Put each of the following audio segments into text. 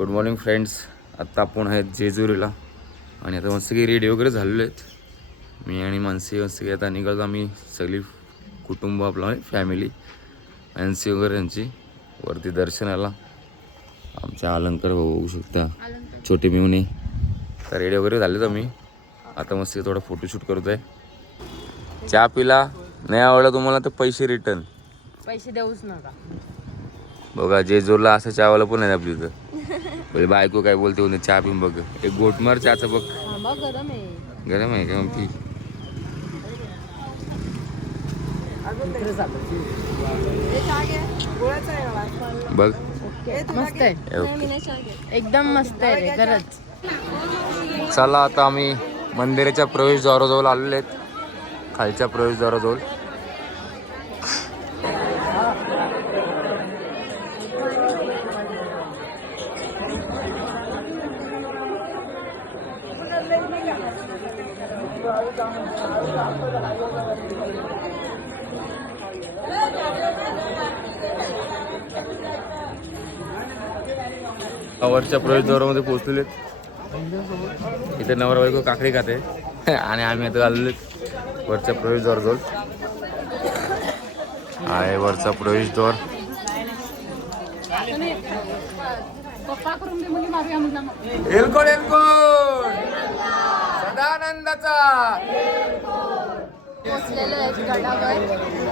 Good morning friends. आत्ता आपण आहेत जेजुरीला आणि आता मस्त की रेडी वगैरे झालेलो आहेत. मी आणि मानसी मस्त की आता निघालो आम्ही सगळी कुटुंब आपला फॅमिली मानसी वगैरे यांची वरती दर्शनाला. आमच्या अलंकार बघू शकता छोटे मिवणे. तर रेडी वगैरे झालेत आम्ही. आता मस्त थोडा फोटोशूट करतो आहे. चहा पिला नाही आवडला तुम्हाला तर पैसे रिटर्न. पैसे देऊच नका. बघा जेजुरीला असं चहावाला पण आहे आपली इथं. बोले बायको काय बोलते होते चहा पिऊन बघ. एक गोटमार चहाचं बघ. गरम आहे. गरम आहे का मग? बघ मस्त आहे. एकदम मस्त आहे खरंच. चला आता आम्ही मंदिराच्या प्रवेशद्वाराजवळ आलेले आहेत. खालच्या प्रवेशद्वाराजवळ. वरच्या प्रवेशद्वारामध्ये पोहोचलेले. इथे नवरा बायको काकडी खाते आणि आम्ही आता आलेलो वरच्या प्रवेशद्वाराजवळ. आहे वरचा प्रवेशद्वार. एलकोड एलकोड सदानंदाचा.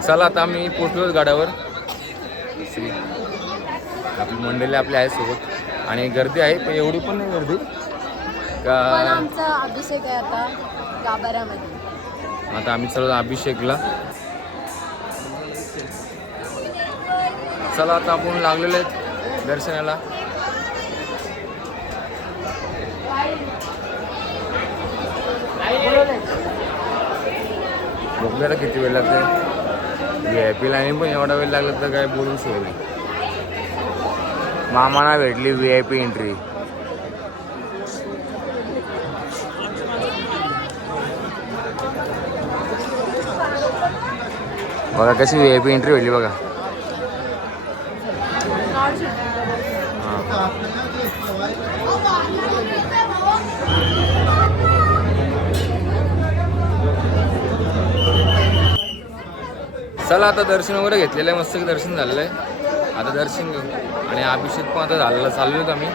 चला आता आम्ही पोहोचलो गाड्यावर. आपली मंडळी आपली आहे सोबत आणि गर्दी आहे पण एवढी पण नाही गर्दी का. आमचा अभिषेक आहे आता गाभाऱ्यामध्ये. आता आम्ही चला अभिषेकला. चला आता आपण लागलेले आहेत दर्शनाला. बघूया किती वेळ लागते. VIP लाईन पण एवढा वेळ लागला तर काय बोलू शकत नाही. मामाना भेटली VIP एंट्री. बघा कशी VIP एंट्री भेटली बघा. चला आता दर्शन वगैरे घेतलेलं आहे. मस्त दर्शन झालेलं आहे. आता दर्शन घेऊ आणि अभिषेक पण आता झालेला चाललो आहेत आम्ही.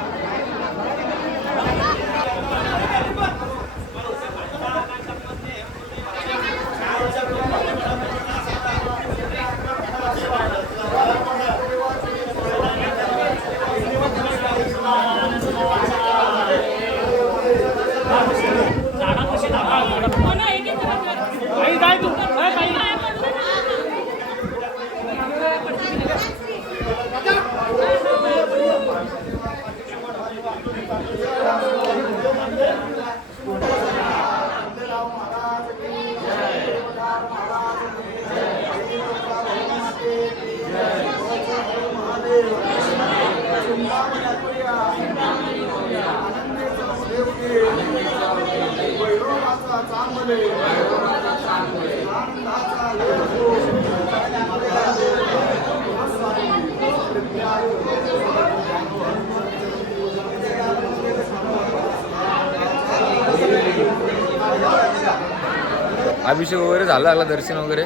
अभिषेक वगैरे झाला लागला दर्शन वगैरे.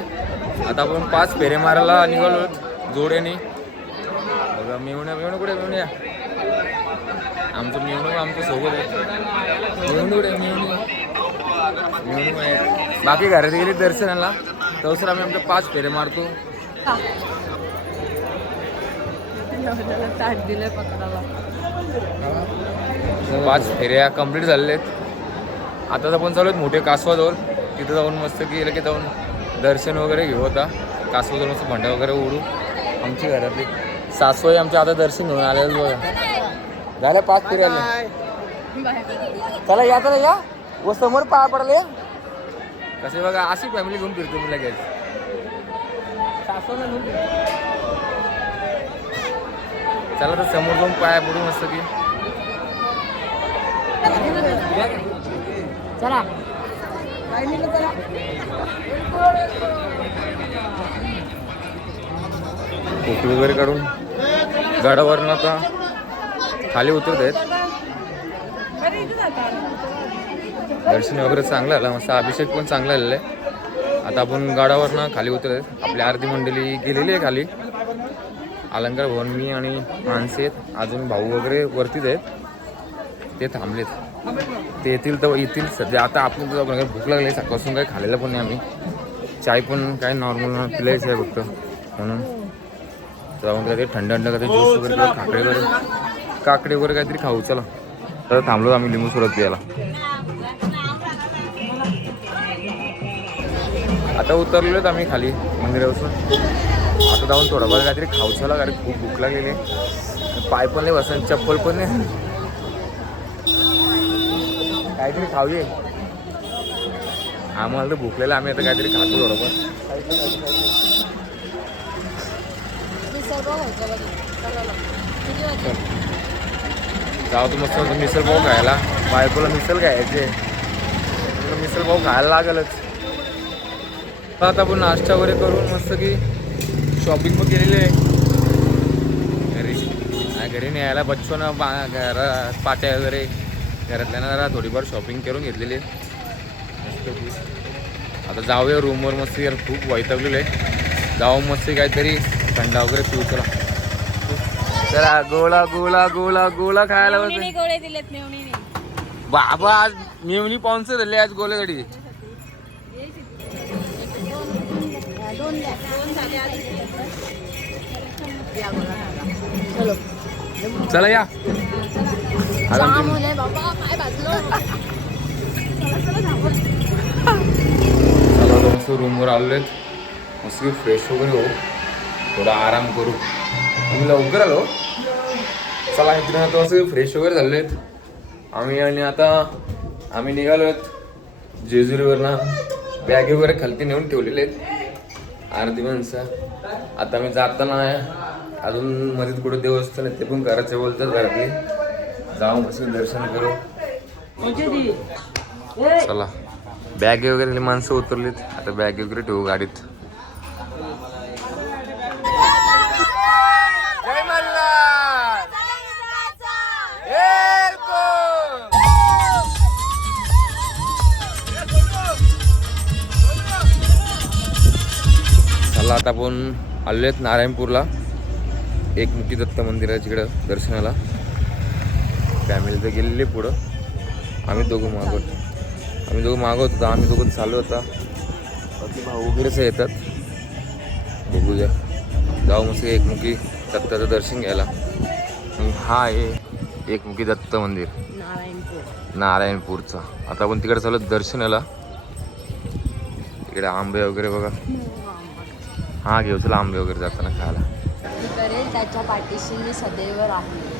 आता आपण 5 फेरे मारायला निघालो जोड्याने. बघा मेवण्या कुठे मेवण्या. आमचं मेवणं आमच्या सोबत आहे. मेवणी कुठे मेवणी आहे. बाकी घरात गेले दर्शनाला तर आम्ही आमच्या 5 फेरे मारतो. ताट दिलंय पकडायला. 5 फेऱ्या कंप्लीट झालेल्या आहेत. आता आपण चालू आहेत मोठे कासवाजवळ. तिथं जाऊन मस्त गेलं की जाऊन दर्शन वगैरे घेऊ. आता कासवाजवळ मस्त भांड्या वगैरे उडू. आमची घरातली सासू आमच्या आता दर्शन घेऊन आलेलं बघा. झालं 5 फेऱ्या. चला या या व समोर पाया पडले कसे बघा. अशी फॅमिली घेऊन फिरतो मी लगेच. सासूला घेऊन चला तर समोर जाऊन पाया पडू मस्त की. चला फोटो वगैरे काढून गाडावरून आता खाली उतरत आहेत. दर्शन वगैरे चांगलं आलं, मस्त अभिषेक पण चांगला आलेला आहे. आता आपण गाडावरनं खाली उतरत आहेत. आपली आरती मंडळी गेलेली आहे खाली. अलंकार भवन, मी आणि माणसे आहेत, अजून भाऊ वगैरे वरतीच आहेत, ते थांबलेत. ते येतील तर येतील. सध्या आता आपण तुझा भूक लागली, सकाळपासून काही खाल्लेलं पण नाही आम्ही. चाय पण काय नॉर्मल पिलायचं आहे फक्त, म्हणून जाऊन काहीतरी थंड थंड काहीतरी ज्यूस वगैरे किंवा काकडे वगैरे काहीतरी खाऊ. चला तर थांबलो आम्ही लिंबू सरबत प्यायला. आता उतरलोत आम्ही खाली मंदिरापासून. आता जाऊन थोडंफार काहीतरी खाऊ. चला, कारण खूप भूक लागलेली आहे. पाय पण नाही बसन, चप्पल पण नाही, काहीतरी खाऊये. आम्हाला तर भूकलेलं, आम्ही आता काहीतरी खातो थोडंफार. जाऊ तू मस्त मिसळ पाव खायला. बायकोला मिसळ खायचे, मिसळ पाव खायला लागलच. आता आपण नाश्ता वगैरे करून मस्त की शॉपिंग पण केलेली आहे. घरी न्यायला बच्चोन घरात पाट्या वगैरे घरातल्या जरा थोडीफार शॉपिंग करून घेतलेली आहे मस्त की. आता जाऊया रूमवर मस्त. यार खूप वैतागलेलं आहे. जाऊ मस्त काहीतरी थंडा वगैरे पिऊ. चला चला, गोळा गोळा गोळा गोळा खायला बस. गोळे दिलेत मेवणीने. बाबा आज मेवणी पाऊनच झाले आज गोळ्यासाठी. चला या. चला मस्त रूमवर आलोय. मस्त फ्रेश वगैरे हो, थोडा आराम करू. आम्ही लवकर आलो. चला इकडे आता मस्त फ्रेश वगैरे झालेत आम्ही. आणि आता आम्ही निघालोत जेजुरीवरनं. बॅगे वगैरे खालती नेऊन ठेवलेले आहेत आरती माणसं. आता मी जाताना अजून मध्ये कुठं देवस्थान आहे ते पण घराचे बोलतात घरातले. जाऊ मस्त दर्शन करू. चला बॅगे वगैरे माणसं उतरलीत. आता बॅगे वगैरे ठेवू गाडीत. जय मल्हार. चला आता आपण आलोत नारायणपूरला, एकमुखी दत्त मंदिराच्या इकडं दर्शनाला. फॅमिली तर गेलेली पुढं, आम्ही दोघं मागवत होतो. आम्ही दोघं चालू होता. बाकी भाऊ वगैरेच येतात, बघूया. जाऊ मस्त एकमुखी दत्ताचं दर्शन घ्यायला. आणि हा आहे एकमुखी दत्त मंदिर नारायणपूरचा. आता आपण तिकडे चालू दर्शनाला. तिकडे आंबे वगैरे बघा. हा घेऊ चला आंबे वगैरे जाताना खायला. करेल त्याच्या पाठीशी मी सदैव राहील.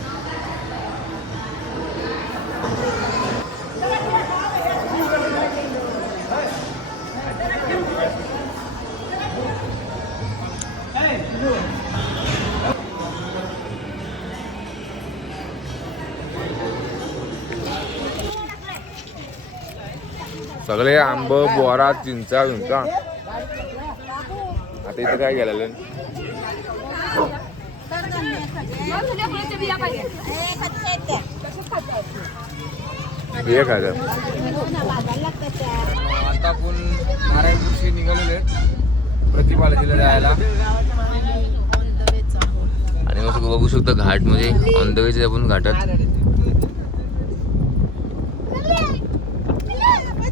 सगळे आंब बोरा चिंचा विंचा. आता इथं काय गेलेलं बिया खायचं. आता आपण नारायणपूरशी निघालेले आहेत प्रतिबालाजीला जायला. आणि मग बघू शकतो घाट मध्ये ऑन द वेचे आपण घाटात.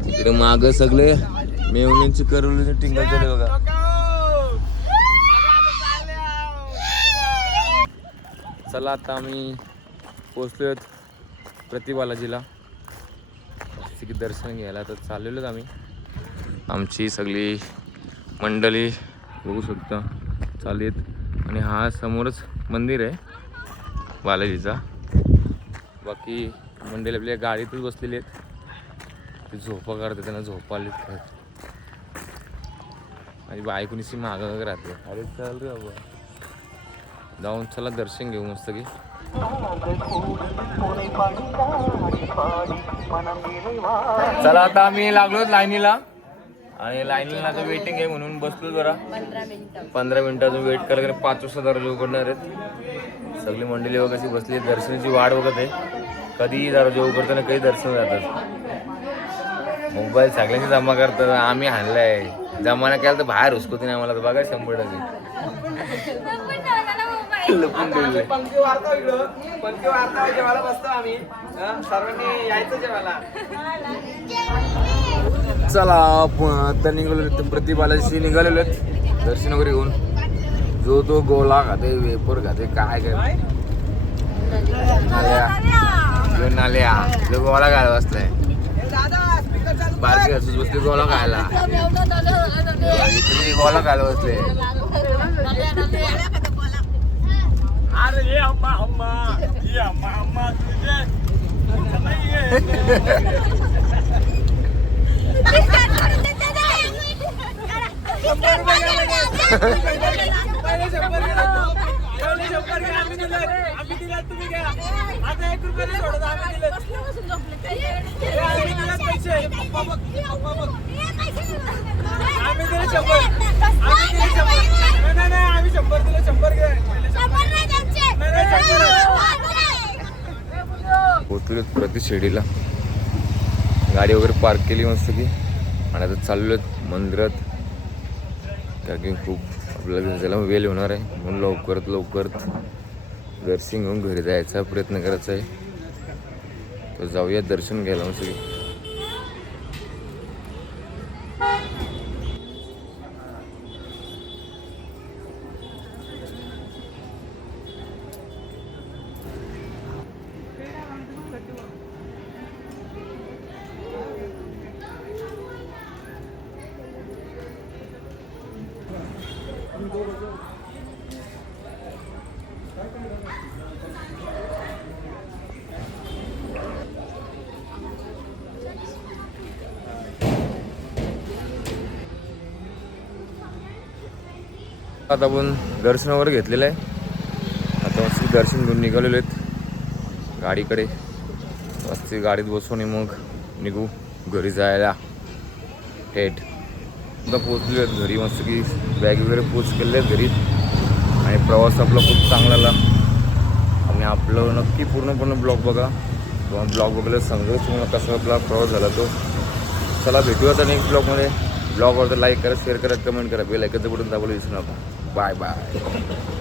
इकडे माग सगळे मेवणींची करवली टिंगल झाले बघा. चला आता आम्ही पोचलोय प्रतिबालाजीला. दर्शन घ्यायला तर चाललेलोच आम्ही. आमची सगळी मंडळी बघू शकता चालेत. आणि हा समोरच मंदिर आहे बालाजीचा. बाकी मंडळी आपल्या गाडीतच बसलेली आहेत. ते झोपा काढते, त्यांना झोपा आली. आणि बायकोनीशी मागं वगैरे राहते. अरे चल रे बाबा, जाऊन चला दर्शन घेऊ मस्त की. चला आता आम्ही लागलो लाईनीला. आणि लाईनला आता वेटिंग आहे म्हणून बसलो जरा 15 मिनिटं 15 मिनिटाचं वेट करायला 5 वाजता दरवाजे उघडणार आहेत. सगळी मंडळी वगैरे कशी बसली दर्शनाची वाट बघत आहे. कधी दरवाजे उघडताना काही दर्शन जातात. मोबाईल सगळ्यांची जमा करतात. आम्ही हाणलाय जमाना केला तर बाहेर हुसकवते नाही आम्हाला तर बघा 100%. लपून ठेवलंय. पंक्ती वार्ता इकडं पंक्ती वार्ता जेवायला बसतो आम्ही सर्वांनी यायचं जेवायला. चला आता निघालो प्रतिभालाशी निघालेलो आहेत दर्शन वगैरे घेऊन. जो तो गोला खाते वेपर खाते काय काय नाल्या जो गोला खायला बसलाय बारकी असंच बसते गोला खायला इकडे गोला खायला बसले. अरे ये अम्मा अम्मा ये अम्मा अम्मा तुझे तुम्ही घ्या आता 1 रुपया सोडत आम्ही दिले पैसे आम्ही दिले 100 नाही आम्ही 100 दिले 100 घ्या पोचलो प्रति शिर्डीला गाडी वगैरे पार्क केली मस्त की आणि आता चाललो आहेत मंदिरात कारण की खूप आपल्याला घरी जायला वेळ होणार आहे म्हणून लवकरात दर्शन घेऊन घरी जायचा प्रयत्न करायचा आहे. तर जाऊया दर्शन घ्यायला मस्त की. आता आपण दर्शन वगैरे घेतलेलं आहे. आता मस्त दर्शन घेऊन निघालेलो आहेत गाडीकडे. मस्त गाडीत बसून मग निघू घरी जायला थेट. आता पोचलो आहेत घरी मस्त की बॅग वगैरे पोच केले आहेत घरी. आणि प्रवास आपला खूप चांगला आला आणि आपलं नक्की पूर्णपणे ब्लॉग बघा किंवा ब्लॉग बघायला सांगतो तुम्हाला कसा आपला प्रवास झाला तो. चला भेटूया आता नेक्स्ट ब्लॉगमध्ये. ब्लॉगवर तर लाईक करा शेअर करा कमेंट करा बेल आयकॉनचं बटन दाबायला विसरू नका. Bye bye.